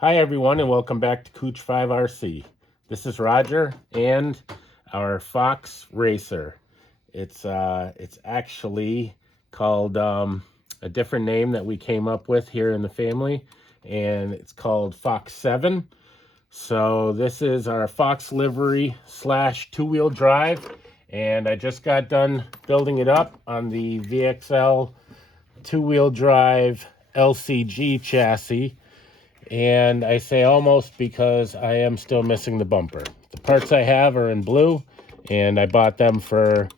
Hi everyone and welcome back to Cooch 5RC. This is Roger and our Fox Racer. It's actually called a different name that we came up with here in the family, and it's called Fox 7. So this is our Fox livery slash two-wheel drive, and I just got done building it up on the VXL two-wheel drive LCG chassis. And I say almost because I am still missing the bumper. The parts I have are in blue, and I bought them for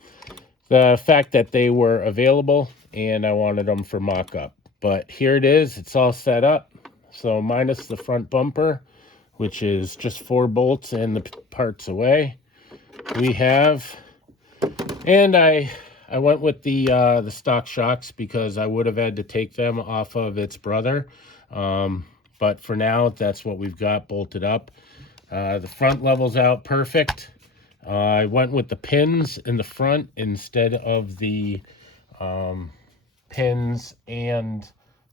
the fact that they were available, and I wanted them for mock-up. But here it is. It's all set up. So minus the front bumper, which is just 4 bolts and the parts away, we have... And I went with the stock shocks because I would have had to take them off of its brother. But for now, that's what we've got bolted up. The front level's out perfect. I went with the pins in the front instead of the pins and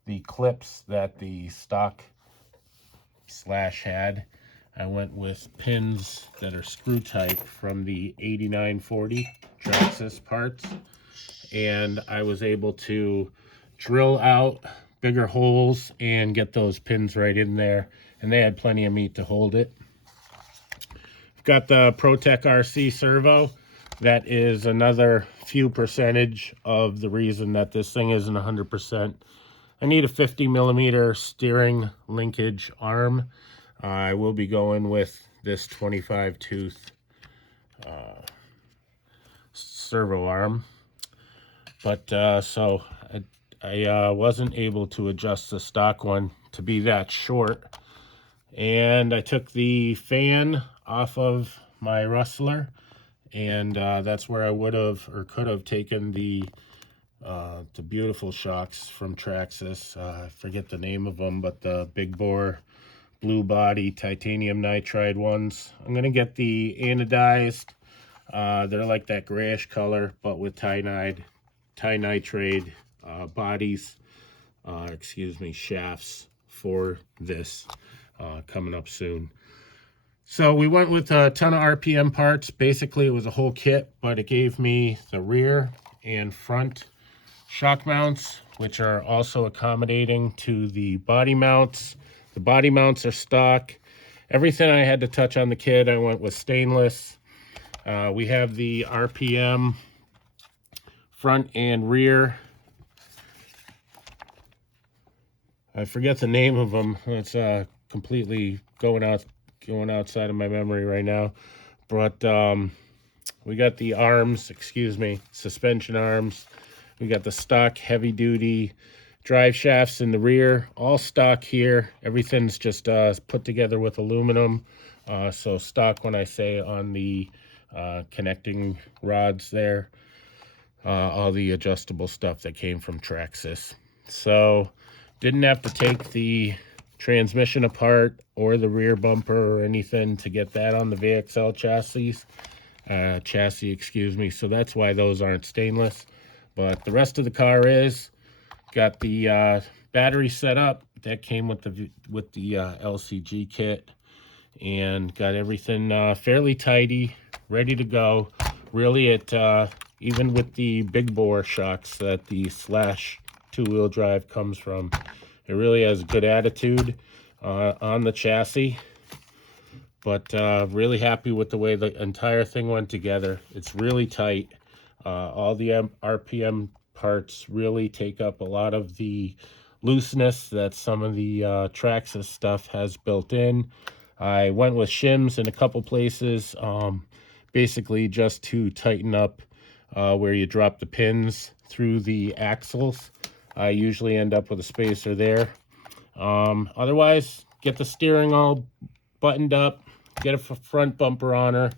the clips that the stock Slash had. I went with pins that are screw type from the 8940 Traxxas parts. And I was able to drill out bigger holes and get those pins right in there, and they had plenty of meat to hold it. Got the ProTech RC servo. That is another few percentage of the reason that this thing isn't 100%. I need a 50 millimeter steering linkage arm. I will be going with this 25 tooth servo arm, but so I wasn't able to adjust the stock one to be that short, and I took the fan off of my Rustler, and that's where I would have or could have taken the beautiful shocks from Traxxas. I forget the name of them, but the big bore blue body titanium nitride ones. I'm gonna get the anodized. They're like that grayish color, but with nitride bodies, shafts for this coming up soon. So we went with a ton of RPM parts. Basically, it was a whole kit, but it gave me the rear and front shock mounts, which are also accommodating to the body mounts. The body mounts are stock. Everything I had to touch on the kit, I went with stainless. We have the RPM front and rear. I forget the name of them. It's completely going outside of my memory right now. But we got the arms, suspension arms. We got the stock heavy duty drive shafts in the rear, all stock here. Everything's just put together with aluminum. So stock when I say on the connecting rods there. All the adjustable stuff that came from Traxxas. So didn't have to take the transmission apart or the rear bumper or anything to get that on the VXL chassis. So that's why those aren't stainless. But the rest of the car is. Got the battery set up that came with the LCG kit, and got everything fairly tidy, ready to go. Really, it even with the big bore shocks that the Slash two-wheel drive comes from, it really has a good attitude on the chassis. But really happy with the way the entire thing went together. It's really tight. All the RPM parts really take up a lot of the looseness that some of the Traxxas stuff has built in. I went with shims in a couple places, basically just to tighten up where you drop the pins through the axles. I usually end up with a spacer there. Otherwise, get the steering all buttoned up, get a front bumper on her.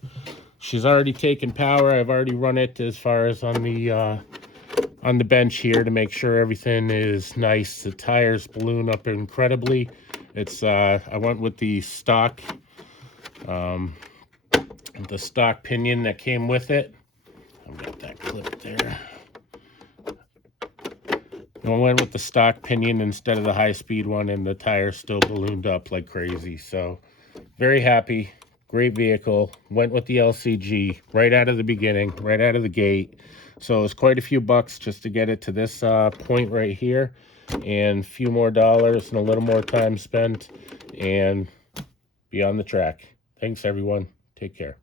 She's already taken power. I've already run it as far as on the bench here to make sure everything is nice. The tires balloon up incredibly. It's I went with the stock pinion that came with it. I've got that clip there. I I went with the stock pinion instead of the high-speed one, and the tires still ballooned up like crazy. So very happy. Great vehicle. Went with the LCG right out of the beginning, right out of the gate. So it was quite a few bucks just to get it to this point right here, and a few more dollars and a little more time spent, and be on the track. Thanks, everyone. Take care.